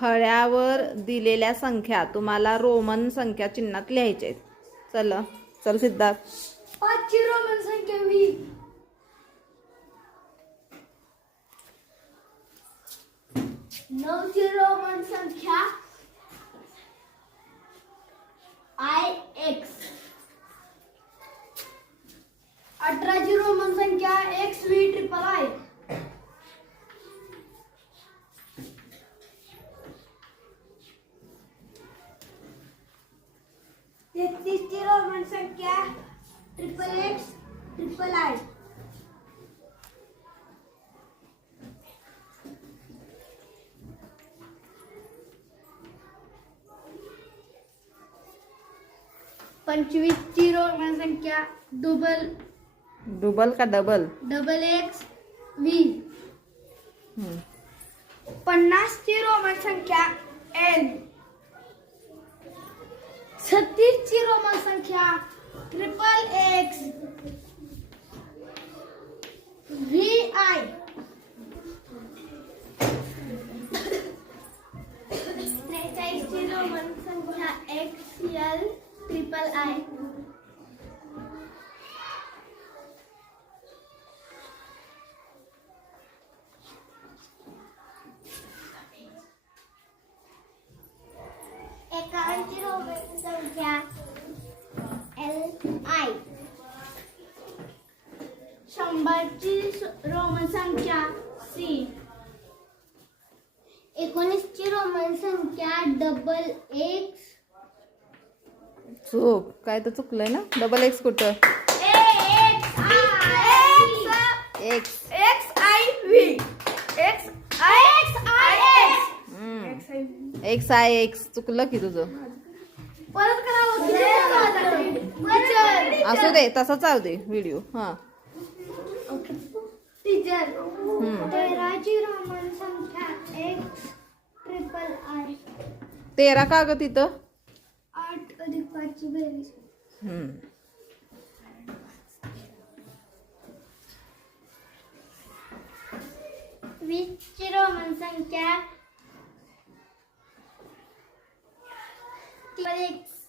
फळ्यावर दिलेल्या संख्या तुम्हाला रोमन संख्या चिन्हात लिहायच्या आहेत. चल चल सिद्धार्थ. पाचची रोमन संख्या वी नऊची रोमन संख्या आय एक्स. अठराची रोमन संख्या एक्स व्ही ट्रिपल आय. तेहतीसची रोमन संख्या ट्रिपल एक्स ट्रिपल आय पंचवीसची रोमन संख्या डबल डुबल का डबल? डबल एक्स व्ही पन्नासची रोमन संख्या एल छत्तीसची रोमन संख्या ट्रिपल एक्स व्ही आय त्रेचाळीसची रोमन संख्या एक्स एल ट्रिपल आय संख्या एल आय शंभरची रोमन संख्या सी. एकोणीसची रोमन संख्या डबल एक्स चूक. काय तर चुकलंय ना? डबल एक्स कुठं? X I V X I X I X I X चुकलं की तुझं. करावं असू दे तसंच चालू दे व्हिडिओ हा. तेरा का ग तिथं? आठ. वीसची रोमन संख्या click.